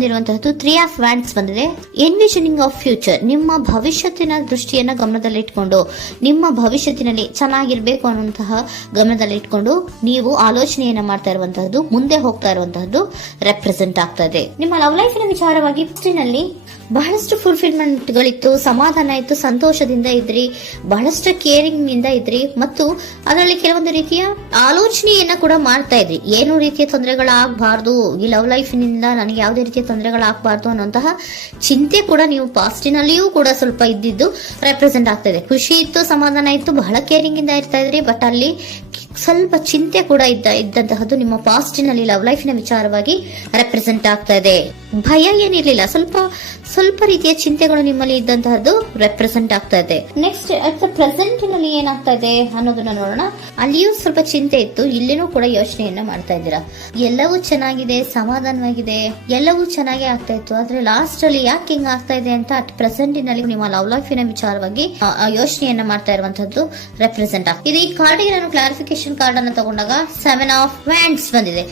ಬಂದಿರುವಂತಹದ್ದು 3 of wands ಬಂದಿದೆ. ಎನ್ವಿಷನಿಂಗ್ of future, ನಿಮ್ಮ ಭವಿಷ್ಯತ್ತಿನ ದೃಷ್ಟಿಯನ್ನ ಗಮನದಲ್ಲಿಟ್ಕೊಂಡು, ನಿಮ್ಮ ಭವಿಷ್ಯತ್ತಿನಲ್ಲಿ ಚೆನ್ನಾಗಿರ್ಬೇಕು ಅನ್ನುವಂತಹ ಗಮನದಲ್ಲಿಟ್ಕೊಂಡು ನೀವು ಆಲೋಚನೆಯನ್ನ ಮಾಡ್ತಾ ಇರುವಂತಹದ್ದು, ಮುಂದೆ ಹೋಗ್ತಾ ಇರುವಂತಹದ್ದು ರೆಪ್ರೆಸೆಂಟ್ ಆಗ್ತಾ ಇದೆ. ನಿಮ್ಮ ಲವ್ ಲೈಫಿನ ವಿಚಾರವಾಗಿ ನಲ್ಲಿ ಬಹಳಷ್ಟು ಫುಲ್ಫಿಲ್ಮೆಂಟ್ ಗಳಿತ್ತು, ಸಮಾಧಾನ ಇತ್ತು, ಸಂತೋಷದಿಂದ ಇದ್ರಿ, ಬಹಳಷ್ಟು ಕೇರಿಂಗ್ ನಿಂದ ಇದ್ರಿ ಮತ್ತು ಅದರಲ್ಲಿ ಕೆಲವೊಂದು ರೀತಿಯ ಆಲೋಚನೆಯನ್ನ ಕೂಡ ಮಾಡ್ತಾ ಇದ್ರಿ. ಏನು ರೀತಿಯ ತೊಂದರೆಗಳಾಗಬಾರ್ದು, ಈ ಲವ್ ಲೈಫಿನಿಂದ ನನಗೆ ಯಾವುದೇ ರೀತಿಯ ತೊಂದರೆಗಳಾಗಬಾರ್ದು ಅನ್ನೋಂತಹ ಚಿಂತೆ ಕೂಡ ನೀವು ಪಾಸ್ಟಿನಲ್ಲಿಯೂ ಕೂಡ ಸ್ವಲ್ಪ ಇದ್ದಿದ್ದು ರೆಪ್ರೆಸೆಂಟ್ ಆಗ್ತಾ ಇದೆ. ಖುಷಿ ಇತ್ತು, ಸಮಾಧಾನ ಇತ್ತು, ಬಹಳ ಕೇರಿಂಗ್ ಇಂದ ಇರ್ತಾ ಇದ್ರಿ, ಬಟ್ ಅಲ್ಲಿ ಸ್ವಲ್ಪ ಚಿಂತೆ ಕೂಡ ಇದ್ದಂತಹದ್ದು ನಿಮ್ಮ ಪಾಸ್ಟಿನಲ್ಲಿ ಲವ್ ಲೈಫಿನ ವಿಚಾರವಾಗಿ ರೆಪ್ರೆಸೆಂಟ್ ಆಗ್ತಾ ಇದೆ. ಭಯ ಏನಿರ್ಲಿಲ್ಲ, ಸ್ವಲ್ಪ ರೀತಿಯ ಚಿಂತೆಗಳು ನಿಮ್ಮಲ್ಲಿ ಇದ್ದಂತಹದ್ದು ರೆಪ್ರೆಸೆಂಟ್ ಆಗ್ತಾ ಇದೆ. ನೆಕ್ಸ್ಟ್ ಅಟ್ ದ ಪ್ರೆಸೆಂಟ್ ನಲ್ಲಿ ಏನಾಗ್ತಾ ಇದೆ ಅನ್ನೋದನ್ನ ನೋಡೋಣ. ಅಲ್ಲಿಯೂ ಸ್ವಲ್ಪ ಚಿಂತೆ ಇತ್ತು, ಇಲ್ಲಿನೂ ಕೂಡ ಯೋಚನೆಯನ್ನ ಮಾಡ್ತಾ ಇದ್ದೀರಾ. ಎಲ್ಲವೂ ಚೆನ್ನಾಗಿದೆ, ಸಮಾಧಾನವಾಗಿದೆ, ಎಲ್ಲವೂ ಚೆನ್ನಾಗಿ ಆಗ್ತಾ ಇತ್ತು, ಆದ್ರೆ ಲಾಸ್ಟ್ ಅಲ್ಲಿ ಯಾಕೆ ಹಿಂಗ್ ಆಗ್ತಾ ಇದೆ ಅಂತ ಅಟ್ ಪ್ರೆಸೆಂಟ್ ನಲ್ಲಿ ನಿಮ್ಮ ಲವ್ ಲೈಫಿನ ವಿಚಾರವಾಗಿ ಯೋಚನೆಯನ್ನ ಮಾಡ್ತಾ ಇರುವಂತದ್ದು ರೆಪ್ರೆಸೆಂಟ್ ಆಗ್ತದೆ. ಇದು ಈ ಕಾರ್ಡಿಗೆ ನಾನು ಕ್ಲಾರಿಫಿಕೇಶನ್ ಕಾರ್ಡ್ ಅನ್ನು ತಗೊಂಡಾಗ 7 ಆಫ್ ವ್ಯಾಂಡ್ಸ್ ಬಂದಿದೆ.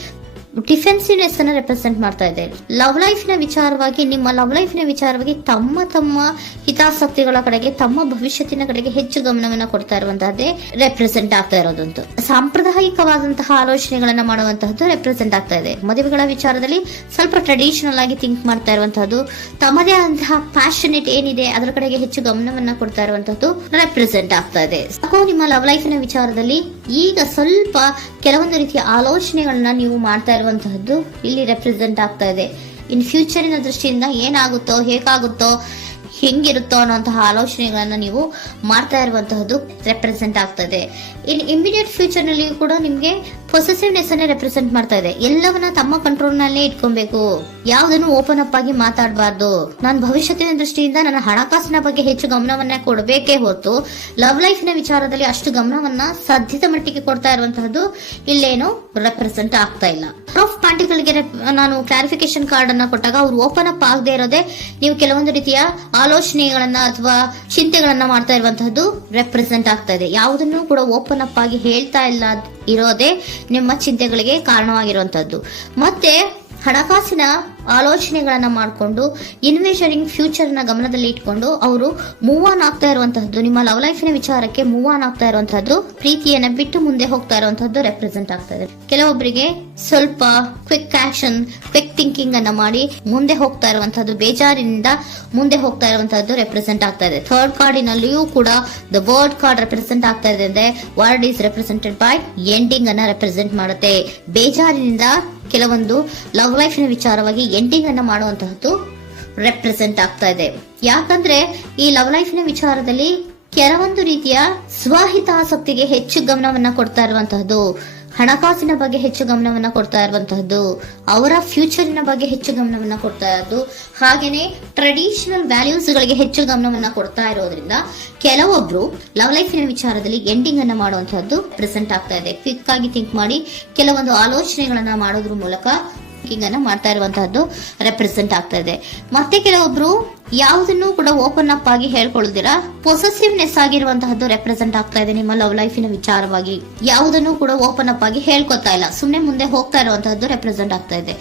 ಡಿಫೆನ್ಸಿವ್ನೆಸ್ ಅನ್ನ ರೆಪ್ರೆಸೆಂಟ್ ಮಾಡ್ತಾ ಇದೆ. ಲವ್ ಲೈಫಿನ ವಿಚಾರವಾಗಿ, ನಿಮ್ಮ ಲವ್ ಲೈಫಿನ ವಿಚಾರವಾಗಿ ತಮ್ಮ ಹಿತಾಸಕ್ತಿಗಳ ಕಡೆಗೆ, ತಮ್ಮ ಭವಿಷ್ಯತ್ತಿನ ಕಡೆಗೆ ಹೆಚ್ಚು ಗಮನವನ್ನ ಕೊಡ್ತಾ ಇರುವಂತಹದ್ದೇ ರೆಪ್ರೆಸೆಂಟ್ ಆಗ್ತಾ ಇರೋದಂತೂ. ಸಾಂಪ್ರದಾಯಿಕವಾದಂತಹ ಆಲೋಚನೆಗಳನ್ನ ಮಾಡುವಂತಹದ್ದು ರೆಪ್ರೆಸೆಂಟ್ ಆಗ್ತಾ ಇದೆ. ಮದುವೆಗಳ ವಿಚಾರದಲ್ಲಿ ಸ್ವಲ್ಪ ಟ್ರೆಡಿಷನಲ್ ಆಗಿ ಥಿಂಕ್ ಮಾಡ್ತಾ ಇರುವಂತಹದ್ದು, ತಮ್ಮದೇ ಆದಂತಹ ಪ್ಯಾಷನೇಟ್ ಏನಿದೆ ಅದರ ಕಡೆಗೆ ಹೆಚ್ಚು ಗಮನವನ್ನ ಕೊಡ್ತಾ ಇರುವಂತಹದ್ದು ರೆಪ್ರೆಸೆಂಟ್ ಆಗ್ತಾ ಇದೆ. ನಿಮ್ಮ ಲವ್ ಲೈಫಿನ ವಿಚಾರದಲ್ಲಿ ಈಗ ಸ್ವಲ್ಪ ಕೆಲವೊಂದು ರೀತಿಯ ಆಲೋಚನೆಗಳನ್ನ ನೀವು ಮಾಡ್ತಾ ಇರುವಂತಹದ್ದು ಇಲ್ಲಿ ರೆಪ್ರೆಸೆಂಟ್ ಆಗ್ತಾ ಇದೆ. ಇನ್ ಫ್ಯೂಚರಿನ ದೃಷ್ಟಿಯಿಂದ ಏನಾಗುತ್ತೋ, ಹೇಗಾಗುತ್ತೋ, ಹೆಂಗಿರುತ್ತೋ ಅನ್ನುವಂತಹ ಆಲೋಚನೆಗಳನ್ನ ನೀವು ಮಾಡ್ತಾ ಇರುವಂತಹದ್ದು ರೆಪ್ರೆಸೆಂಟ್ ಆಗ್ತದೆ. ಇನ್ ಇಮಿಡಿಯೇಟ್ ಫ್ಯೂಚರ್ ನಲ್ಲಿ ಕೂಡ ನಿಮ್ಗೆ ಪೊಸೆಸಿವ್ನೆಸ್ ಅನ್ನ ರೆಪ್ರೆಸೆಂಟ್ ಮಾಡ್ತಾ ಇದೆ. ಎಲ್ಲವನ್ನ ತಮ್ಮ ಕಂಟ್ರೋಲ್ ನಲ್ಲೇ ಇಟ್ಕೊಬೇಕು, ಯಾವ್ದನ್ನು ಓಪನ್ ಅಪ್ ಆಗಿ ಮಾತಾಡಬಾರ್ದು. ನಾನು ಭವಿಷ್ಯತ್ತಿನ ದೃಷ್ಟಿಯಿಂದ ನನ್ನ ಹಣಕಾಸಿನ ಬಗ್ಗೆ ಹೆಚ್ಚು ಗಮನವನ್ನ ಕೊಡಬೇಕೇ ಹೊರತು ಲವ್ ಲೈಫ್ ನ ವಿಚಾರದಲ್ಲಿ ಅಷ್ಟು ಗಮನವನ್ನ ಸಾಧ್ಯದ ಮಟ್ಟಿಗೆ ಕೊಡ್ತಾ ಇರುವಂತಹದ್ದು ಇಲ್ಲೇನು ರೆಪ್ರೆಸೆಂಟ್ ಆಗ್ತಾ ಇಲ್ಲ. ಆಫ್ ಪಾರ್ಟಿಗಳಿಗೆ ನಾನು ಕ್ಲಾರಿಫಿಕೇಶನ್ ಕಾರ್ಡ್ ಅನ್ನ ಕೊಟ್ಟಾಗ ಅವ್ರು ಓಪನ್ ಅಪ್ ಆಗದೆ ಇರೋದೇ ನೀವು ಕೆಲವೊಂದು ರೀತಿಯ ಆಲೋಚನೆಗಳನ್ನ ಅಥವಾ ಚಿಂತೆಗಳನ್ನ ಮಾಡ್ತಾ ಇರುವಂತಹದ್ದು ರೆಪ್ರೆಸೆಂಟ್ ಆಗ್ತಾ ಇದೆ. ಯಾವುದನ್ನು ಕೂಡ ಓಪನ್ ಅಪ್ ಆಗಿ ಹೇಳ್ತಾ ಇಲ್ಲ ಇರೋದೇ ನಿಮ್ಮ ಚಿಂತೆಗಳಿಗೆ ಕಾರಣವಾಗಿರುವಂತಹದ್ದು. ಮತ್ತೆ ಹಣಕಾಸಿನ ಆಲೋಚನೆಗಳನ್ನ ಮಾಡಿಕೊಂಡು ಇನ್ವೆಸ್ಟಿಂಗ್ ಫ್ಯೂಚರ್ ನ ಗಮನದಲ್ಲಿ ಇಟ್ಕೊಂಡು ಅವರು ಮೂವ್ ಆನ್ ಆಗ್ತಾ ಇರುವಂತಹದ್ದು, ನಿಮ್ಮ ಲವ್ ಲೈಫಿನ ವಿಚಾರಕ್ಕೆ ಮೂವ್ ಆನ್ ಆಗ್ತಾ ಇರುವಂತಹದ್ದು, ಪ್ರೀತಿಯನ್ನ ಬಿಟ್ಟು ಮುಂದೆ ಹೋಗ್ತಾ ಇರುವಂತಹದ್ದು ರೆಪ್ರೆಸೆಂಟ್ ಆಗ್ತಾ ಇದೆ. ಕೆಲವೊಬ್ಬರಿಗೆ ಸ್ವಲ್ಪ ಕ್ವಿಕ್ ಆಕ್ಷನ್, ಕ್ವಿಕ್ ಥಿಂಕಿಂಗ್ ಅನ್ನ ಮಾಡಿ ಮುಂದೆ ಹೋಗ್ತಾ ಇರುವಂತಹದ್ದು, ಬೇಜಾರಿನಿಂದ ಮುಂದೆ ಹೋಗ್ತಾ ಇರುವಂತಹದ್ದು ರೆಪ್ರೆಸೆಂಟ್ ಆಗ್ತಾ ಇದೆ. ಥರ್ಡ್ ಕಾರ್ಡಿನಲ್ಲಿಯೂ ಕೂಡ ದ ವರ್ಡ್ ಕಾರ್ಡ್ ರೆಪ್ರೆಸೆಂಟ್ ಆಗ್ತಾ ಇದೆ ಅಂದ್ರೆ word is represented by ending ಅನ್ನ ರೆಪ್ರೆಸೆಂಟ್ ಮಾಡುತ್ತೆ. ಬೇಜಾರಿನಿಂದ ಕೆಲವೊಂದು ಲವ್ ಲೈಫಿನ ವಿಚಾರವಾಗಿ ಎಂಡಿಂಗ್ ಅನ್ನ ಮಾಡುವಂತಹದ್ದು ರೆಪ್ರೆಸೆಂಟ್ ಆಗ್ತಾ ಇದೆ. ಯಾಕಂದ್ರೆ ಈ ಲವ್ ಲೈಫಿನ ವಿಚಾರದಲ್ಲಿ ಕೆಲವೊಂದು ರೀತಿಯ ಸ್ವಹಿತಾಸಕ್ತಿಗೆ ಹೆಚ್ಚು ಗಮನವನ್ನ ಕೊಡ್ತಾ ಇರುವಂತಹದ್ದು, ಹಣಕಾಸಿನ ಬಗ್ಗೆ ಹೆಚ್ಚು ಗಮನವನ್ನ ಕೊಡ್ತಾ ಇರುವಂತಹದ್ದು, ಅವರ ಫ್ಯೂಚರಿನ ಬಗ್ಗೆ ಹೆಚ್ಚು ಗಮನವನ್ನ ಕೊಡ್ತಾ ಇರೋದು, ಹಾಗೇನೆ ಟ್ರೆಡಿಷನಲ್ ವ್ಯಾಲ್ಯೂಸ್ ಗಳಿಗೆ ಹೆಚ್ಚು ಗಮನವನ್ನ ಕೊಡ್ತಾ ಇರೋದ್ರಿಂದ ಕೆಲವೊಬ್ರು ಲವ್ ಲೈಫಿನ ವಿಚಾರದಲ್ಲಿ ಎಂಡಿಂಗ್ ಅನ್ನ ಮಾಡುವಂತಹದ್ದು ಪ್ರೆಸೆಂಟ್ ಆಗ್ತಾ ಇದೆ. ಕ್ವಿಕ್ ಆಗಿ ಥಿಂಕ್ ಮಾಡಿ ಕೆಲವೊಂದು ಆಲೋಚನೆಗಳನ್ನ ಮಾಡೋದ್ರ ಮೂಲಕ ಅನ್ನ ಮಾಡ್ತಾ ಇರುವಂತಹದ್ದು ರೆಪ್ರೆಸೆಂಟ್ ಆಗ್ತಾ ಇದೆ. ಮತ್ತೆ ಕೆಲವೊಬ್ರು ಯಾವುದನ್ನು ಕೂಡ ಓಪನ್ ಅಪ್ ಆಗಿ ಹೇಳ್ಕೊಳ್ಳುದಿರಾ ಪೊಸೆಸಿವ್ನೆಸ್ ಆಗಿರುವಂತಹದ್ದು ರೆಪ್ರೆಸೆಂಟ್ ಆಗ್ತಾ ಇದೆ. ನಿಮ್ಮ ಲವ್ ಲೈಫಿನ ವಿಚಾರವಾಗಿ ಯಾವುದನ್ನು ಕೂಡ ಓಪನ್ ಅಪ್ ಆಗಿ ಹೇಳ್ಕೊತಾ ಇಲ್ಲ, ಸುಮ್ನೆ ಮುಂದೆ ಹೋಗ್ತಾ ಇರುವಂತಹದ್ದು ರೆಪ್ರೆಸೆಂಟ್ ಆಗ್ತಾ ಇದೆ.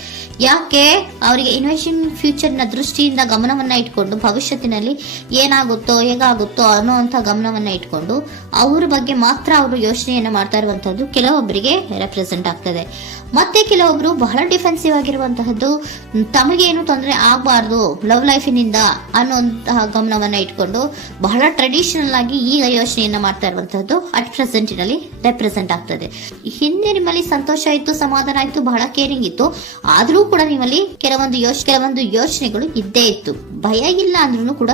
ಯಾಕೆ ಅವರಿಗೆ ಇನ್ವೆಸ್ಟಿಂಗ್ ಫ್ಯೂಚರ್ ನ ದೃಷ್ಟಿಯಿಂದ ಗಮನವನ್ನ ಇಟ್ಕೊಂಡು ಭವಿಷ್ಯತ್ತಿನಲ್ಲಿ ಏನಾಗುತ್ತೋ ಹೇಗಾಗುತ್ತೋ ಅನ್ನೋಂತ ಗಮನವನ್ನ ಇಟ್ಕೊಂಡು ಅವ್ರ ಬಗ್ಗೆ ಮಾತ್ರ ಅವರು ಯೋಚನೆಯನ್ನ ಮಾಡ್ತಾ ಇರುವಂತಹದ್ದು ಕೆಲವೊಬ್ಬರಿಗೆ ರೆಪ್ರೆಸೆಂಟ್ ಆಗ್ತದೆ. ಮತ್ತೆ ಕೆಲವೊಬ್ರು ಬಹಳ ಡಿಫೆನ್ಸಿವ್ ಆಗಿರುವಂತಹದ್ದು, ತಮಗೇನು ತೊಂದರೆ ಆಗಬಾರ್ದು ಲವ್ ಲೈಫಿನಿಂದ ಅನ್ನುವಂತಹ ಗಮನವನ್ನ ಇಟ್ಕೊಂಡು ಬಹಳ ಟ್ರೆಡಿಷನಲ್ ಆಗಿ ಈಗ ಯೋಚನೆಯನ್ನ ಮಾಡ್ತಾ ಇರುವಂತಹದ್ದು ಅಟ್ ಪ್ರೆಸೆಂಟಿನಲ್ಲಿ ರೆಪ್ರೆಸೆಂಟ್ ಆಗ್ತದೆ. ಹಿಂದೆ ನಿಮ್ಮಲ್ಲಿ ಸಂತೋಷ ಇತ್ತು, ಸಮಾಧಾನ ಇತ್ತು, ಬಹಳ ಕೇರಿಂಗ್ ಇತ್ತು, ಆದ್ರೂ ಕೂಡ ನಿಮ್ಮಲ್ಲಿ ಕೆಲವೊಂದು ಯೋಚನೆಗಳು ಇದ್ದೇ ಇತ್ತು. ಭಯ ಇಲ್ಲ ಅಂದ್ರೂ ಕೂಡ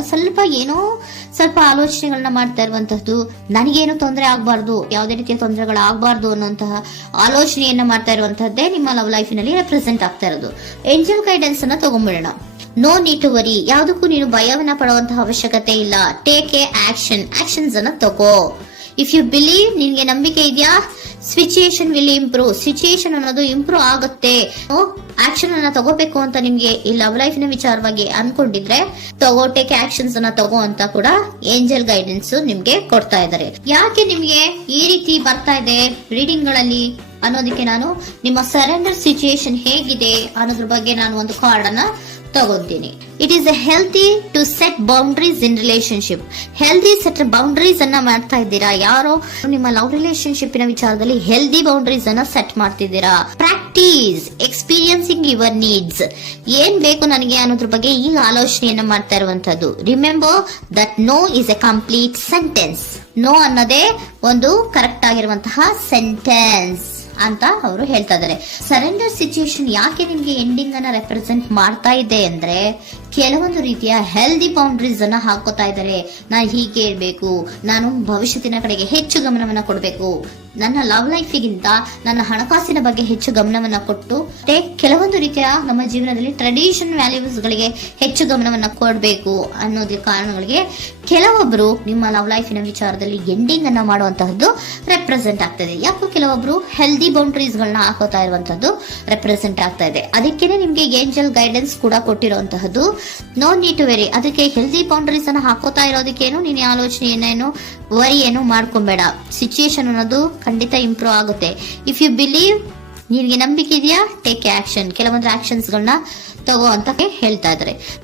ಸ್ವಲ್ಪ ಆಲೋಚನೆಗಳನ್ನ ಮಾಡ್ತಾ ಇರುವಂತಹದ್ದು, ನನಗೇನು ತೊಂದರೆ ಆಗಬಾರ್ದು, ಯಾವುದೇ ರೀತಿಯ ತೊಂದರೆಗಳಾಗಬಾರ್ದು ಅನ್ನುವಂತಹ ಆಲೋಚನೆಯನ್ನ ಮಾಡ್ತಾ ಇರುವಂತಹದ್ದೇ ನಿಮ್ಮ ಲವ್ ಲೈಫಿನಲ್ಲಿ ರೆಪ್ರೆಸೆಂಟ್ ಆಗ್ತಾ ಇರೋದು. ಏಂಜಲ್ ಗೈಡೆನ್ಸ್ ಅನ್ನ ತಗೊಂಡ್ಬಿಡೋಣ. ನೋ ನೀಡ್ ಟು ವರಿ, ಯಾವುದಕ್ಕೂ ನೀನು ಭಯವನ್ನ ಪಡುವಂತಹ ಅವಶ್ಯಕತೆ ಇಲ್ಲ. ಟೇಕ್ ಎ ಆಕ್ಷನ್ಸ್ ಅನ್ನ ತಗೋ. ಇಫ್ ಯು ಬಿಲೀವ್, ನಿನ್ಗೆ ನಂಬಿಕೆ ಇದೆಯಾ, ಸಿಚುಯೇಷನ್ ವಿಲ್ ಇಂಪ್ರೂವ್, ಸಿಚುಯೇಷನ್ ಅನ್ನೋದು ಇಂಪ್ರೂವ್ ಆಗುತ್ತೆ. ಆಕ್ಷನ್ ಅನ್ನ ತಗೋಬೇಕು ಅಂತ ನಿಮ್ಗೆ ಈ ಲವ್ ಲೈಫ್ ನ ವಿಚಾರವಾಗಿ ಅನ್ಕೊಂಡಿದ್ರೆ ಟೇಕ್ ಆಕ್ಷನ್ಸ್ ಅನ್ನ ತಗೋ ಅಂತ ಕೂಡ ಏಂಜಲ್ ಗೈಡೆನ್ಸ್ ನಿಮ್ಗೆ ಕೊಡ್ತಾ ಇದ್ದಾರೆ. ಯಾಕೆ ನಿಮ್ಗೆ ಈ ರೀತಿ ಬರ್ತಾ ಇದೆ ರೀಡಿಂಗ್ ಗಳಲ್ಲಿ ಅನ್ನೋದಕ್ಕೆ ನಾನು ನಿಮ್ಮ ಸರೆಂಡರ್ ಸಿಚುಯೇಷನ್ ಹೇಗಿದೆ ಅನ್ನೋದ್ರ ಬಗ್ಗೆ ನಾನು ಒಂದು ಕಾರ್ಡ್ ಅನ್ನ ತಗೊಂತೀನಿ. It is healthy to set boundaries in relationship. Healthy set boundaries ಅನ್ನ ಮಾಡ್ತಾ ಇದ್ದೀರಾ? ಯಾರೋ ನಿಮ್ಮ ಲವ್ ರಿಲೇಶನ್ಶಿಪ್ ನ ವಿಚಾರದಲ್ಲಿ ಹೆಲ್ದಿ ಬೌಂಡ್ರೀಸ್ ಅನ್ನ ಸೆಟ್ ಮಾಡ್ತಿದ್ದೀರಾ? Practice experiencing your needs. ಏನ್ ಬೇಕು ನನಗೆ ಅನ್ನೋದ್ರ ಬಗ್ಗೆ ಈಗ ಆಲೋಚನೆಯನ್ನ ಮಾಡ್ತಾ ಇರುವಂತದ್ದು. Remember that no is a complete sentence. No ಅನ್ನೋದೇ ಒಂದು ಕರೆಕ್ಟ್ ಆಗಿರುವಂತಹ ಸೆಂಟೆನ್ಸ್ ಅಂತ ಅವರು ಹೇಳ್ತಾ ಇದ್ದಾರೆ. ಸರೆಂಡರ್ ಸಿಚುಯೇಷನ್ ಯಾಕೆ ನಿಮ್ಗೆ ಎಂಡಿಂಗ್ ಅನ್ನ ರೆಪ್ರೆಸೆಂಟ್ ಮಾಡ್ತಾ ಇದೆ ಅಂದ್ರೆ, ಕೆಲವೊಂದು ರೀತಿಯ ಹೆಲ್ದಿ ಬೌಂಡ್ರೀಸ್ ಅನ್ನ ಹಾಕೋತಾ ಇದ್ದಾರೆ. ನಾನು ಹೀಗೆ ಇರಬೇಕು, ನಾನು ಭವಿಷ್ಯತ್ತಿನ ಕಡೆಗೆ ಹೆಚ್ಚು ಗಮನವನ್ನ ಕೊಡಬೇಕು, ನನ್ನ ಲವ್ ಲೈಫಿಗಿಂತ ನನ್ನ ಹಣಕಾಸಿನ ಬಗ್ಗೆ ಹೆಚ್ಚು ಗಮನವನ್ನ ಕೊಟ್ಟು ಮತ್ತೆ ಕೆಲವೊಂದು ರೀತಿಯ ನಮ್ಮ ಜೀವನದಲ್ಲಿ ಟ್ರೆಡಿಷನ್ ವ್ಯಾಲ್ಯೂಸ್ ಗಳಿಗೆ ಹೆಚ್ಚು ಗಮನವನ್ನ ಕೊಡಬೇಕು ಅನ್ನೋದ್ರ ಕಾರಣಗಳಿಗೆ ಕೆಲವೊಬ್ರು ನಿಮ್ಮ ಲವ್ ಲೈಫಿನ ವಿಚಾರದಲ್ಲಿ ಎಂಡಿಂಗ್ ಅನ್ನ ಮಾಡುವಂತಹದ್ದು ರೆಪ್ರೆಸೆಂಟ್ ಆಗ್ತದೆ. ಯಾಕೋ ಕೆಲವೊಬ್ರು ಹೆಲ್ದಿ ಬೌಂಡ್ರೀಸ್ ಗಳನ್ನ ಹಾಕೋತಾ ಇರುವಂತದ್ದು ರೆಪ್ರೆಸೆಂಟ್ ಆಗ್ತಾ ಇದೆ. ಅದಕ್ಕೇನೆ ನಿಮ್ಗೆ ಏಂಜಲ್ ಗೈಡೆನ್ಸ್ ಕೂಡ ಕೊಟ್ಟಿರುವಂತಹದ್ದು. No need to worry. ಅದಕ್ಕೆ ಹೆಲ್ದಿ ಬೌಂಡ್ರೀಸ್ ಅನ್ನ ಹಾಕೋತಾ ಇರೋದಕ್ಕೇನು ನೀನ್ ಆಲೋಚನೆಯನ್ನೇನು ವರಿ ಏನು ಮಾಡ್ಕೊಂಬೇಡ. ಸಿಚುಯೇಷನ್ ಅನ್ನೋದು ಖಂಡಿತ ಇಂಪ್ರೂವ್ ಆಗುತ್ತೆ. ಇಫ್ ಯು ಬಿಲೀವ್, ನಿನ್ಗೆ ನಂಬಿಕೆ ಇದೆಯಾ, ಟೇಕ್ ಆಕ್ಷನ್. ಕೆಲವೊಂದು ಆಕ್ಷನ್ಸ್ ಗಳನ್ನ ತಗೋ ಅಂತ ಹೇಳ್ತಾ ಇದ್ದಾರೆ.